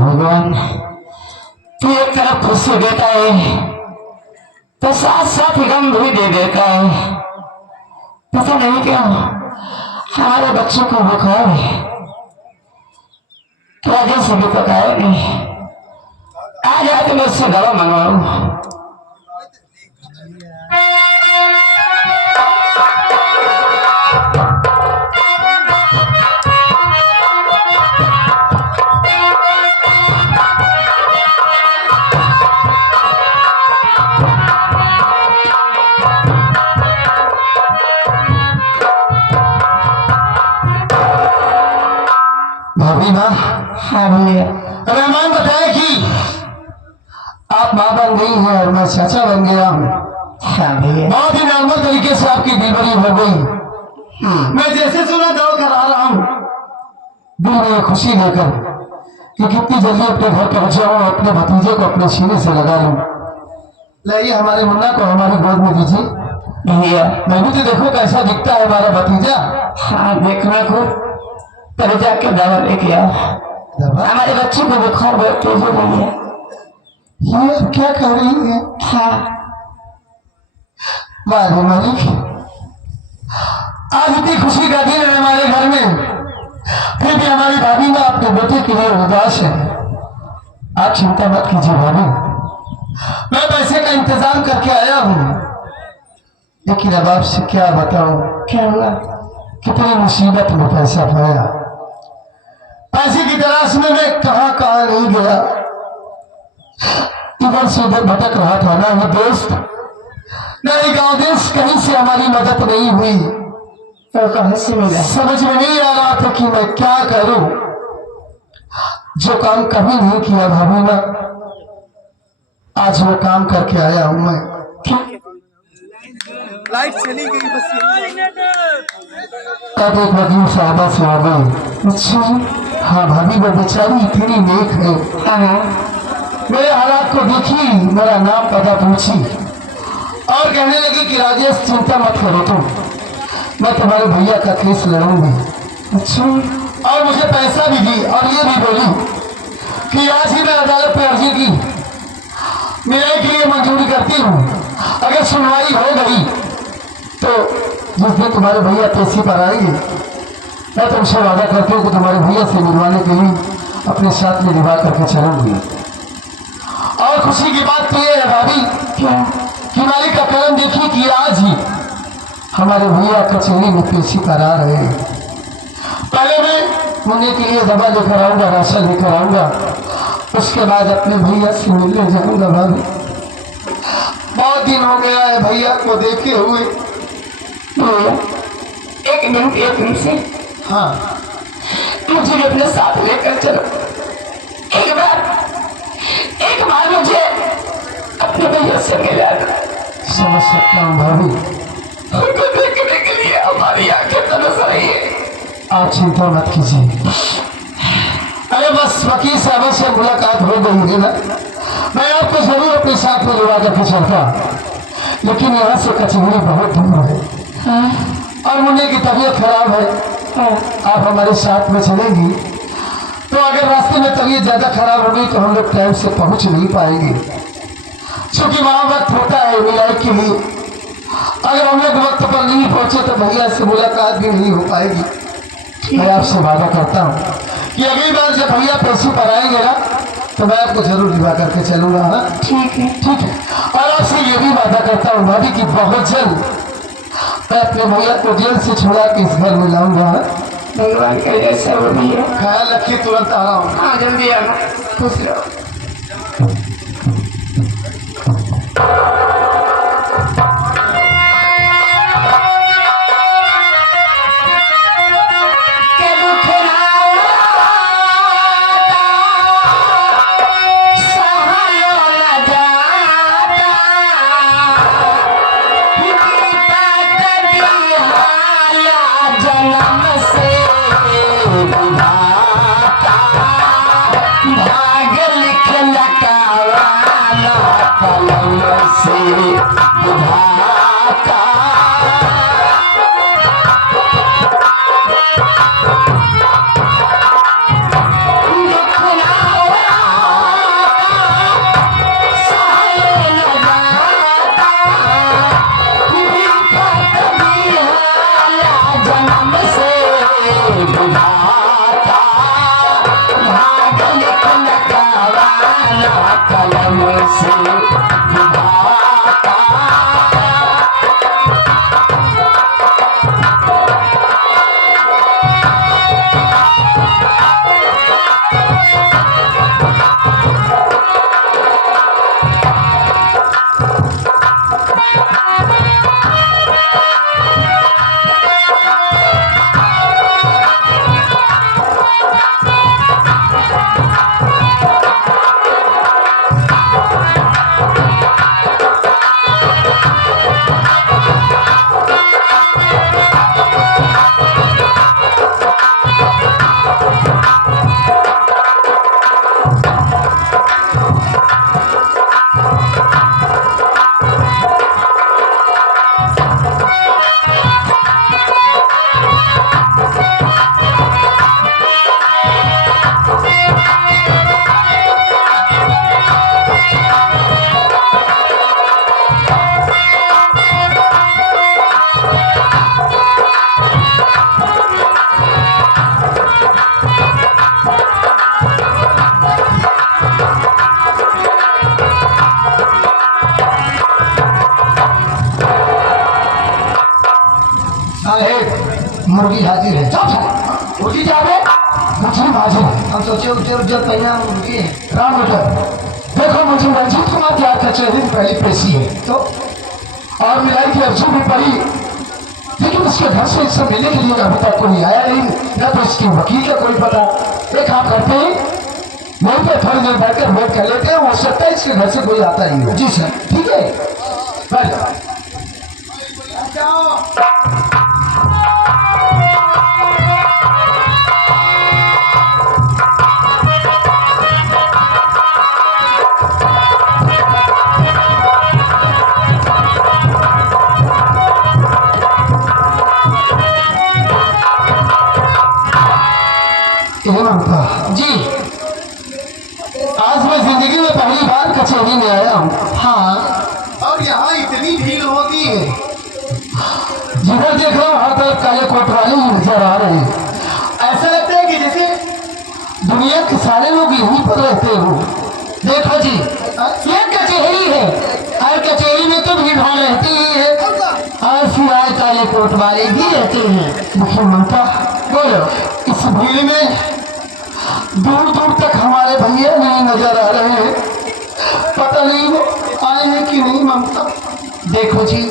भगवान तू एक तरफ खुशी देता है तो साथ साथ गम भी दे देता है। पता नहीं क्यों हमारे बच्चों को बुखार है, क्या जैसे भी पकाए नहीं। आ जाए तो मैं उससे दवा मंगवाऊं। भाभी माँ, हाँ भैया, रहमान बताया कि आप माँ बन गई हैं और मैं चाचा बन गया हूँ। हाँ भैया, बहुत ही नॉर्मल तरीके से आपकी डिलीवरी हो गई। मैं जैसे सुना दौड़ कर आ रहा हूँ दिल में ये खुशी लेकर कि कितनी जल्दी अपने घर पहुंचा हूँ, अपने भतीजे को अपने सीने से लगा लूं। लाइए हमारे मुन्ना को हमारी गोद में दीजिए। भैया मैं भी तो देखो कैसा दिखता है हमारा भतीजा। हाँ देखना को पहले जाके दवा लेके आओ। दवा? हमारे बच्चे को बुखार बहुत तेज हो गई है। ये आप क्या कह रही है? हाँ वाह मालिक, आज इतनी खुशी का दिन है हमारे घर में, फिर भी हमारी भाभी माँ अपने बेटे के लिए उदास है। आप चिंता मत कीजिए भाभी, मैं पैसे का इंतजाम करके आया हूँ। लेकिन अब आपसे क्या बताऊं, क्या हुआ? कितनी मुसीबत में पैसा पाया। पैसे की तलाश में मैं कहाँ कहाँ नहीं गया, इधर से उधर भटक रहा था। ना वो दोस्त ना ही गाँव देश, कहीं से हमारी मदद नहीं हुई। तो कहाँ से मिला? समझ में नहीं आ रहा था कि मैं क्या करूं। जो काम कभी नहीं किया भाभी माँ, आज वो काम करके आया हूं मैं। लाइट चली गई बस तब एक वकील साहबा से आ गई। अच्छा हाँ भाभी, वो बेचारी इतनी नेक है। हाँ मेरे हालात को देखी, मेरा नाम पता पूछी और कहने लगी कि राजेश चिंता मत करो तुम, मैं तुम्हारे भैया का केस लड़ूंगी। अच्छा और मुझे पैसा भी दी और ये भी बोली कि आज ही मैं अदालत में अर्जी की न्याय के लिए मंजूरी करती हूँ। अगर सुनवाई हो गई तो जिस दिन तुम्हारे भैया पेशी पर आएंगे, मैं तुमसे वादा करती हूँ कि तुम्हारे भैया से मिलवाने के लिए अपने साथ में निभा करके चलूंगी। और खुशी की बात तो ये है भाभी क्या? कि मालिक का कलम देखिए कि आज ही हमारे भैया कचहरी में पेशी पर आ रहे हैं। पहले मैं उन्हें के लिए दवा लेकर आऊंगा, राशन लेकर आऊंगा, उसके बाद अपने भैया से मिलने जाऊंगा। भाभी बहुत दिन हो गया है भैया को देखे हुए। भैया एक मिनट से हाँ मुझे भी अपने साथ लेकर चलो। एक बार मुझे अपने भैया से मिला दो। समझ सकता हूँ भाभी, उनको देखने के लिए हमारी आंखें तरस रही है। आप चिंता मत कीजिए। अरे बस वकील साहब से मुलाकात हो गई है ना, मैं आपको जरूर अपने साथ में लिवा करके चलता, लेकिन यहाँ से कचहरी बहुत दूर है। हाँ और मुन्ने की तबीयत खराब है। हाँ आप हमारे साथ में चलेंगी तो अगर रास्ते में तबीयत ज्यादा खराब हो गई तो हम लोग टाइम से पहुंच नहीं पाएंगे, क्योंकि वहां वक्त होता है न्याय के लिए। अगर हम लोग वक्त पर नहीं पहुंचे तो भैया से मुलाकात भी नहीं हो पाएगी। मैं आपसे वादा करता हूँ कि अगली बार जब भैया पेशी पर आएंगे ना तो मैं आपको जरूर लिवा करके चलूंगा। हाँ ठीक है। ठीक है। और आपसे ये भी वादा करता हूँ भाभी कि बहुत जल्द मैं अपने भैया को जेल से छुड़ा के इस घर में लाऊंगा। भगवान का जैसा वो भी है। ख्याल रखिए, तुरंत आ रहा हूँ। हाँ जल्दी आना, खुश रहो। भाग लिख से विधाता। मुर्गी हाजिर है। मुर्गी जावे मुझे हाजिर है। हम सोचे उज्जर पहिया मुर्गी है। राम बेटा देखो मुझे रंजीत कुमार की आज कचहरी में पहली पेशी है तो और मिलाई की अर्जी भी पड़ी, लेकिन उसके घर से इससे मिलने के लिए अभी तक कोई आया नहीं, न तो इसके वकील का कोई पता। एक काम करते हैं वहीं पे थोड़ी देर बैठकर वेट कर लेते हैं, हो सकता है इसके घर से कोई आता ही हो। जी सर। ठीक है बैठ जी आज मैं जिंदगी में पहली बार कचहरी में आया हूँ। हाँ और यहाँ इतनी भीड़ होती है। जिधर देखो वहां पर काले कोट वाले ही नजर आ रहे हैं। ऐसा लगता है कि जैसे दुनिया के सारे लोग यहीं पर रहते हो। देखो जी ये कचहरी है और कचहरी में तो भीड़ भाड़ रहती ही है और सिवाय काले कोट वाले भी रहते हैं। मुखिया ममता बोलो इस भीड़ में दूर दूर तक हमारे भैया नहीं नजर आ रहे हैं, पता नहीं वो आए हैं कि नहीं। ममता देखो जी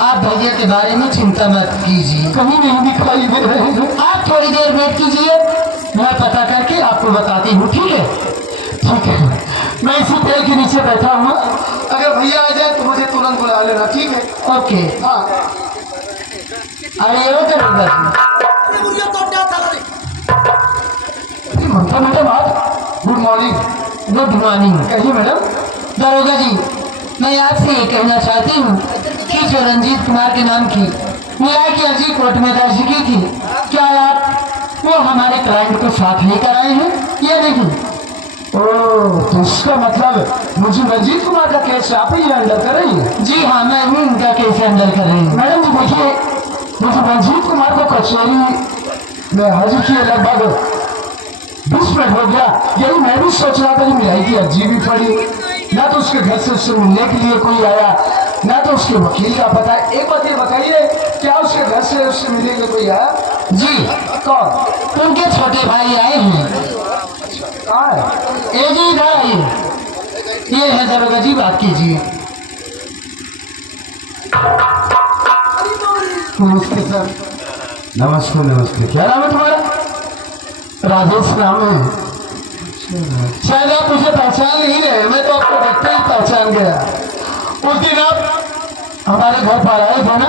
आप भैया के बारे में चिंता मत कीजिए, कहीं नहीं दिखाई दे रहे हैं। आप थोड़ी देर वेट कीजिए, मैं पता करके आपको बताती हूँ। ठीक है ठीक है मैं इसी पेड़ के नीचे बैठा हूँ, अगर भैया आ जाए तो मुझे तुरंत बुला लेना। ठीक है ओके हाँ आइए ममता मैडम आप गुड मॉर्निंग। Good morning. कहिए मैडम। दरोगा जी मैं आपसे ये कहना चाहती हूँ कि जो रंजीत कुमार के नाम की न्याय की अर्जी कोर्ट में दर्ज की थी, क्या आप वो हमारे क्लाइंट को साथ लेकर आए हैं या नहीं? ओह तो इसका मतलब मुझे रंजीत कुमार का केस आप ही हैंडल कर रही है? जी हाँ मैं ही उनका केस हैंडल कर रही हूँ। मैडम जी देखिए मुझे रंजीत कुमार को कचहरी में हाजिर किए लगभग 20 मिनट हो गया। यही मैं भी सोच रहा था कि मिलाई की अर्जी भी पड़ी, ना तो उसके घर से उससे मिलने के लिए कोई आया, ना तो उसके वकील का पता है। एक बात ये बताइए क्या उसके घर से उससे मिलने के लिए कोई आया? जी कौन? उनके छोटे भाई आए हैं। कहाँ है? ए जी इधर आइए, ये है दरोगा जी, बात कीजिए। नमस्ते सर। नमस्ते नमस्ते। क्या नाम है तुम्हारा? राजेश नाम है। शायद आप मुझे पहचान नहीं रहे, मैं तो आपको देखते ही पहचान गया। उस दिन आप हमारे घर पर आए थे ना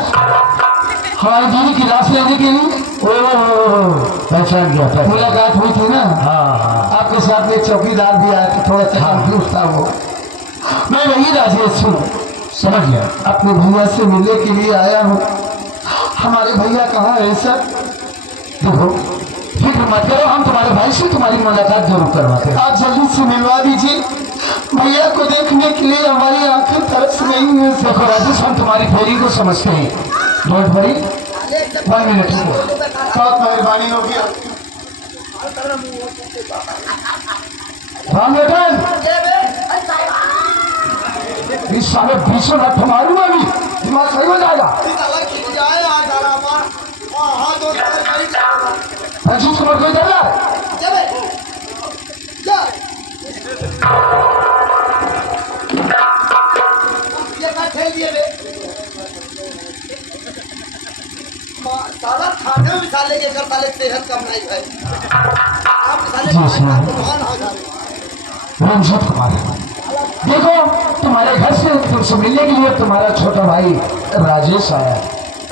हमारी दीदी की लाश लेने के लिए। ओह पहचान गया था, मुलाकात हुई थी ना। हाँ आपके साथ में चौकीदार भी आया था, थोड़ा सा कंफ्यूज था वो। मैं वही राजेश हूँ। समझ गया। अपने भैया से मिलने के लिए आया हूँ। हमारे भैया कहाँ है सर? देखो फिक्र मत करो, हम तुम्हारे भाई से तुम्हारी मुलाकात जरूर करवाते हैं। आप जल्दी से मिलवा दीजिए, भैया को देखने के लिए हमारी आंखें तरस नहीं है। देखो राजेश हम तुम्हारी फेरी को समझते हैं, डोंट वरी। 1 मिनट बहुत मेहरबानी होगी। राम बेटन इस साले बीसों लाख मारूंगा भी, दिमाग सही हो जाएगा। रंजीत कुमार को इधर ला। साला खाने में साले के कर साले सेहत कम नहीं है। आप साले जी सर। कौन हो जाए? रंजीत कुमार, देखो तुम्हारे घर से तुमसे मिलने के लिए तुम्हारा छोटा भाई राजेश आया।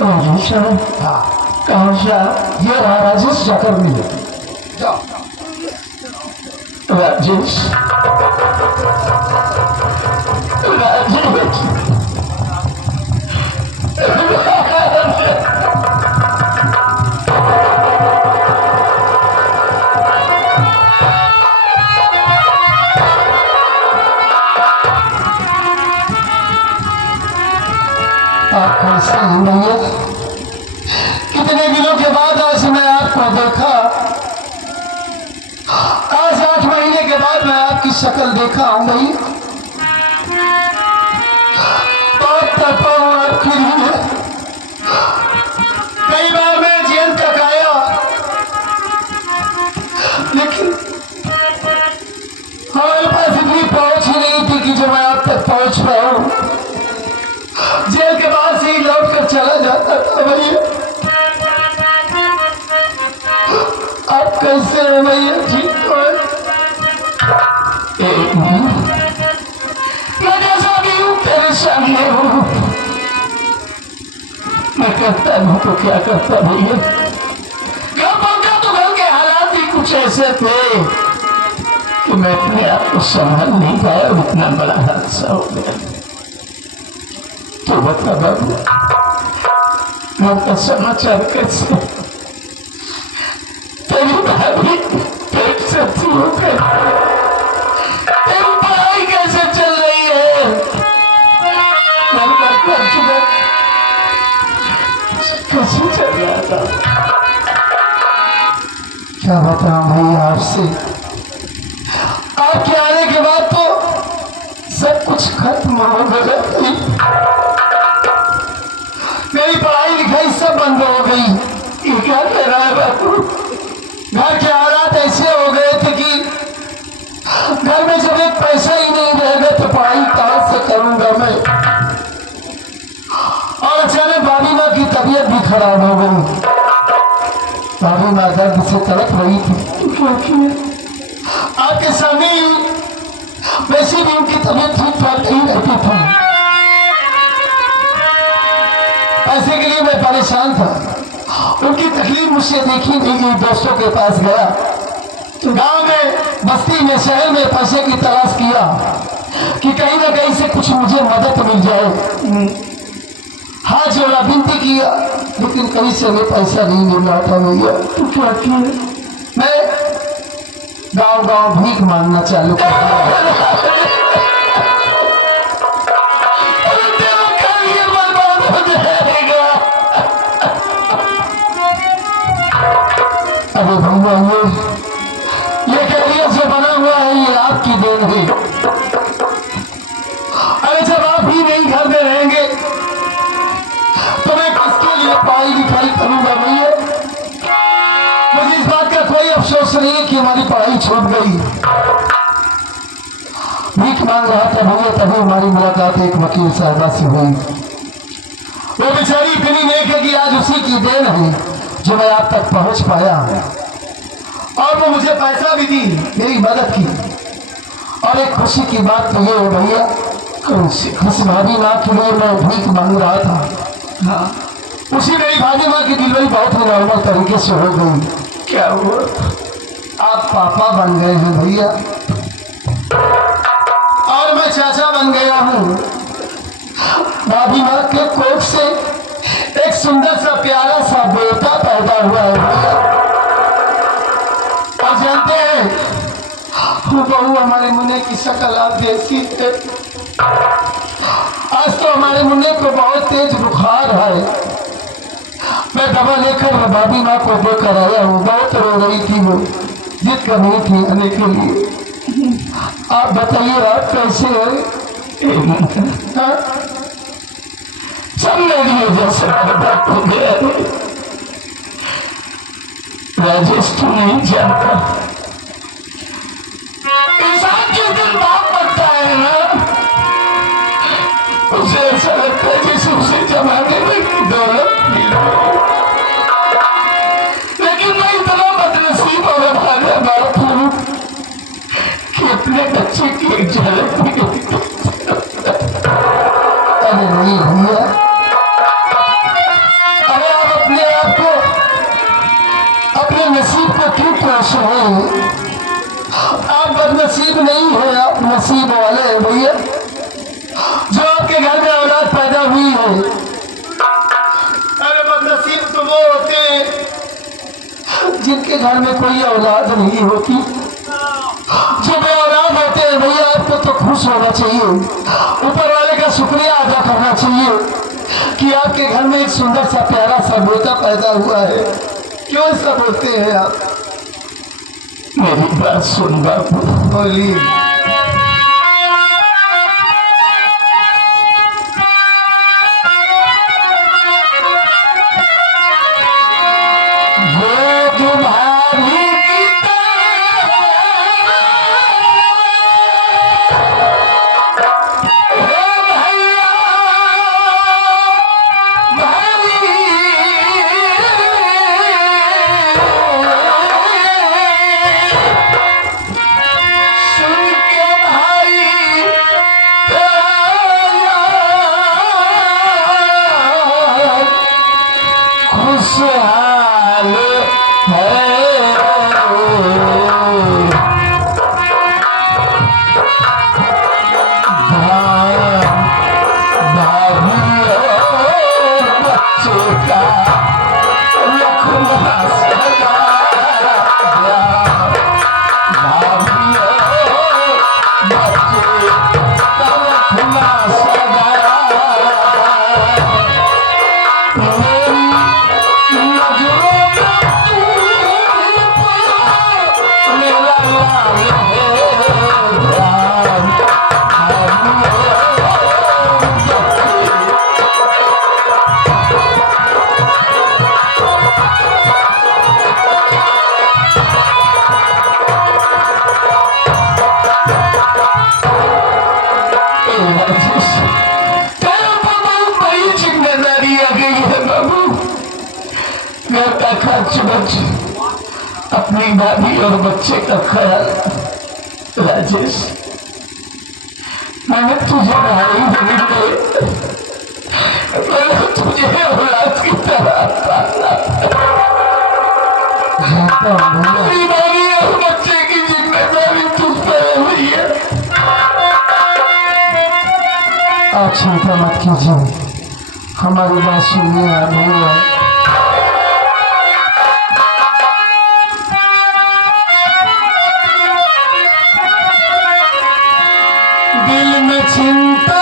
राजेश है? हाँ, कहाँ से? ये रहा राजेश, जाकर मिले। जाओ। राजेश, राजेश, आप कैसे हैं भैया? कितने दिनों के बाद आज मैं आपको देखा। आज 8 महीने के बाद मैं आपकी शक्ल देखा हूं भाई। बहुत तड़पा हूं आपके लिए। कई बार मैं जेल तक आया, लेकिन हमारे पास इतनी पहुंच ही नहीं थी कि जो मैं आप तक पहुंच पाऊं। जेल के बाद से ही लौट कर चला जाता था भैया। आप कैसे हैं भैया? ठीक तो है? मैं जैसा भी हूँ तेरे सामने हूँ। मैं करता हूँ तो क्या करता भैया? घर पहुंचा तो घर के हालात ही कुछ ऐसे थे कि मैं अपने आप को संभाल नहीं पाया। इतना बड़ा हादसा हो गया। तो बता बाबू, घर का समाचार कैसे? तेरी भाभी पेट से थी हो गई। तेरी पढ़ाई कैसे चल रही है? घर का खर्च कैसे चल रहा था? क्या बताऊं भैया आपसे? आपके आने के बाद तो सब कुछ खत्म हो गया। मेरी पढ़ाई लिखाई सब बंद हो गई। ये क्या कह रहा है बाबू? घर के हालात ऐसे हो गए थे कि घर में जब एक पैसा ही नहीं रहेगा तो पढ़ाई कहाँ से करूंगा मैं। और अचानक भाभी माँ की तबीयत भी खराब हो गई। भाभी माँ दर्द से तड़प रही थी। क्या किया? आपके सामने ही वैसे भी उनकी तबीयत ठीक ठाक नहीं रहती थी। पैसे के लिए मैं परेशान था। उनकी तकलीफ मुझसे देखी नहीं गई। दोस्तों के पास गया, गांव में, बस्ती में, शहर में पैसे की तलाश किया कि कहीं ना कहीं से कुछ मुझे मदद मिल जाए। हाथ जोड़ा, विनती किया, लेकिन कहीं से हमें पैसा नहीं मिल रहा था भैया। तो क्या किया? मैं गांव गांव भीख मांगना चालू कर दिया। अरे भैया, ये कैरियर से बना हुआ है, ये आपकी देन है। अरे जब आप ही नहीं घर में रहेंगे तो मैं किसके लिए पढ़ाई लिखाई करूंगा भैया? मुझे इस बात का कोई अफसोस नहीं है कि हमारी पढ़ाई छूट गई। भीख मांग रहा था भैया, तभी हमारी मुलाकात एक वकील साहबा से हुई। वो बेचारी इतनी नेक है कि आज उसी की देन है जो मैं आप तक पहुंच पाया। और वो मुझे पैसा भी दी, मेरी मदद की। और एक खुशी की बात तो ये है भैया, खुश भाभी माँ के लिए मैं भीख मांग रहा था। हाँ, उसी मेरी भाभी माँ की डिलीवरी बहुत ही नॉर्मल तरीके से हो गई। क्या हुआ? आप पापा बन गए हैं भैया, और मैं चाचा बन गया हूँ। भाभी माँ के कोख से एक सुंदर सा प्यारा सा बेटा पैदा हुआ है भैया। और जानते हैं, वो बहू हमारे मुन्ने की शक्ल आप जैसी है। आज तो हमारे मुन्ने को बहुत तेज बुखार है। मैं दवा लेकर भाभी माँ को देकर आया हूँ। बहुत रो रही थी वो, जिद कर रही थी आने के लिए। आप बताइए, आप कैसे हैं? हाँ? सब मेरी वजह से बर्बाद हो गया है। राजेश तू नहीं जानता, इंसान जिस दिन बाप बनता है ना, उसे ऐसा लगता है जैसे उसे जमाने में दौलत मिल रही है। लेकिन मैं इतना बदनसीब और भागा बाप हूँ कि अपने बच्चे की एक झलक भी नहीं देखता। अरे नहीं भैया, अरे आप अपने आप को, अपने नसीब को क्यों तोड़ रहे हैं? आप बदनसीब नहीं है, आप नसीब वाले हैं भैया। जो आपके घर में औलाद पैदा हुई है, अरे बदनसीब तो वो होते हैं जिनके घर में कोई औलाद नहीं होती। जो बे औलाद होते हैं भैया, आपको तो खुश होना चाहिए, ऊपर वाले का शुक्रिया अदा करना चाहिए कि आपके घर में एक सुंदर सा प्यारा सा बेटा पैदा हुआ है। क्यों ऐसा बोलते हैं आप? मेरी बात सुन बाबू, बोलिए। वो तुम्हारी खुशहाल अपनी दादी और बच्चे का ख्याल। राजेश, मैंने तुझे भाई बहन दे, मैंने तुझे औलाद की तरह पाला। अपनी दादी और बच्चे की जिम्मेदारी तुझ पर हुई है। आप चिंता मत कीजिए, हमारी बात सुनिए आप भैया। दिल में चिंता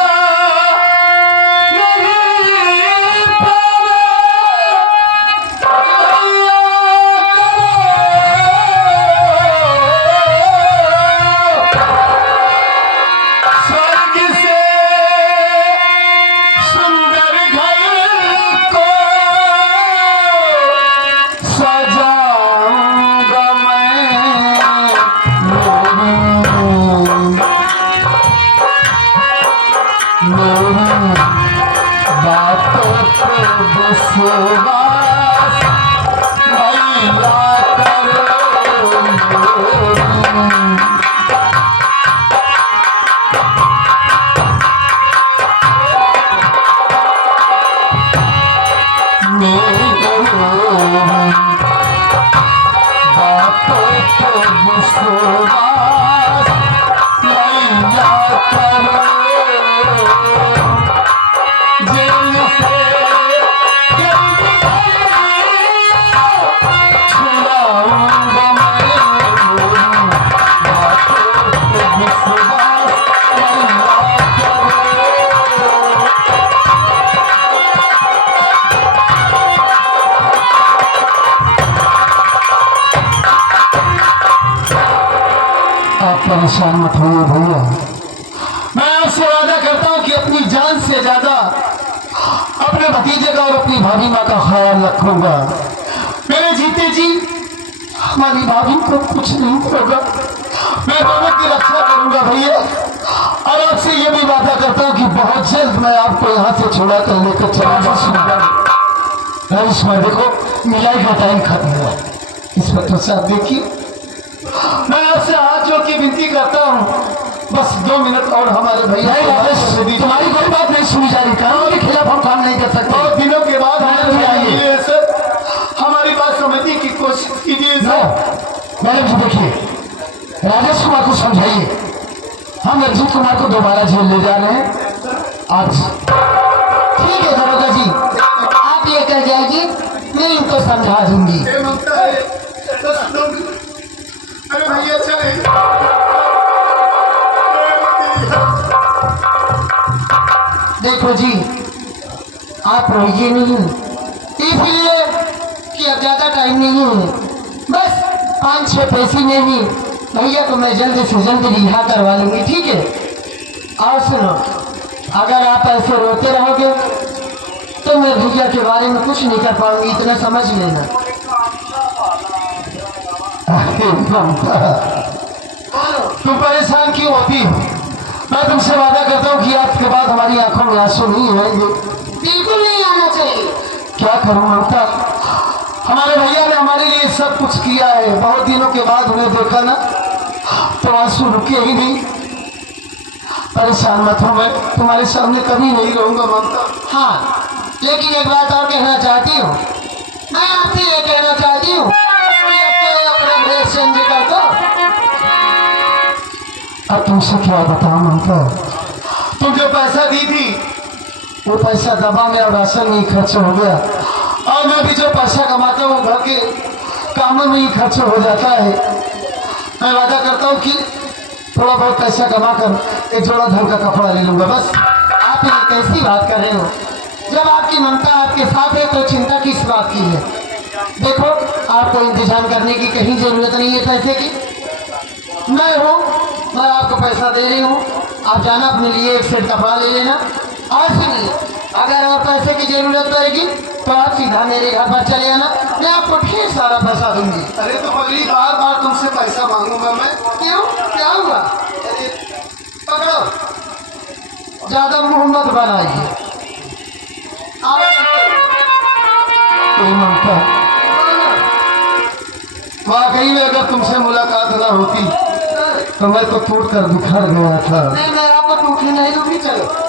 परेशान मत होइए भैया, मैं आपसे वादा कर से ज्यादा अपने भतीजे का और अपनी भाभी माँ का ख्याल रखूंगा। मेरे जीते जी हमारी भाभी को कुछ नहीं होगा। मैं दोनों की रक्षा करूंगा भैया। और आपसे ये भी वादा करता हूँ कि बहुत जल्द मैं आपको यहाँ से छुड़ा कर लेकर चला जाऊंगा। इसमें देखो मिलाई का टाइम खत्म हुआ। इंस्पेक्टर साहब देखिए, मैं आपसे हाथ जोड़ के विनती करता हूँ, बस 2 मिनट और हमारे भैया नहीं राजेश, तुम्हारी कोई बात नहीं सुनी जा रही। कानून के खिलाफ हम काम नहीं कर सकते। बहुत दिनों के बाद मैडम जी आइए। सर, हमारी बात समझने की कोशिश कीजिए सर। मैडम जी देखिए, राजेश कुमार को समझाइए। हम रंजीत कुमार को दोबारा जेल ले जा रहे हैं आज। ठीक है दरोगा जी, आप ये कर जाइए, मैं इनको समझा दूंगी। अरे भैया चले। देखो जी, आप रोइए नहीं, इसलिए कि अब ज्यादा टाइम नहीं है। बस 5-6 पैसे में ही भैया को मैं जल्द से जल्द रिहा करवा लूंगी, ठीक है। और सुनो, अगर आप ऐसे रोते रहोगे तो मैं भैया के बारे में कुछ नहीं कर पाऊंगी, इतना समझ लेना। तुम परेशान क्यों होती हो? मैं तुमसे वादा करता हूँ कि आज के बाद हमारी आंखों में आंसू नहीं आएंगे। बिल्कुल नहीं आना चाहिए। क्या करूँ ममता, हमारे भैया ने हमारे लिए सब कुछ किया है। बहुत दिनों के बाद उन्हें देखा ना तो आंसू रुके ही नहीं। परेशान मत हो, मैं तुम्हारे सामने कभी नहीं रहूंगा ममता। हाँ, लेकिन एक बात और कहना चाहती हूँ। मैं आपसे ये कहना चाहती हूँ कि अपना ड्रेस चेंज कर दो। अब तुमसे क्या बताऊं ममता, तुम जो पैसा दी थी वो पैसा दवा में और राशन में ही खर्च हो गया। और मैं भी जो पैसा कमाता हूँ घर के कामों में ही खर्च हो जाता है। मैं वादा करता हूँ कि थोड़ा बहुत पैसा कमा कर एक जोड़ा ढंग का कपड़ा ले लूंगा। बस आप ये कैसी बात कर रहे हो? जब आपकी ममता आपके साथ है तो चिंता किस बात की है? देखो, आपको इंतजाम करने की कहीं जरूरत नहीं है पैसे की। मैं हूँ, मैं आपको पैसा दे रही हूँ। आप जाना अपने लिए एक सेट कपड़ा ले लेना। और सुनिए, अगर और पैसे की जरूरत पड़ेगी तो आप सीधा मेरे घर पर चले आना, मैं आपको ढेर सारा पैसा दूंगी। अरे तो अगली बार तुमसे पैसा मांगूंगा मैं। क्यों, क्या हुआ? अरे पकड़ो, ज्यादा मुंह मत बनाइए। वाकई में अगर तुमसे मुलाकात ना होती तो मैं तो टूट कर बिखर गया था। नहीं, मैं आपको टूटने नहीं दूंगी। चलो।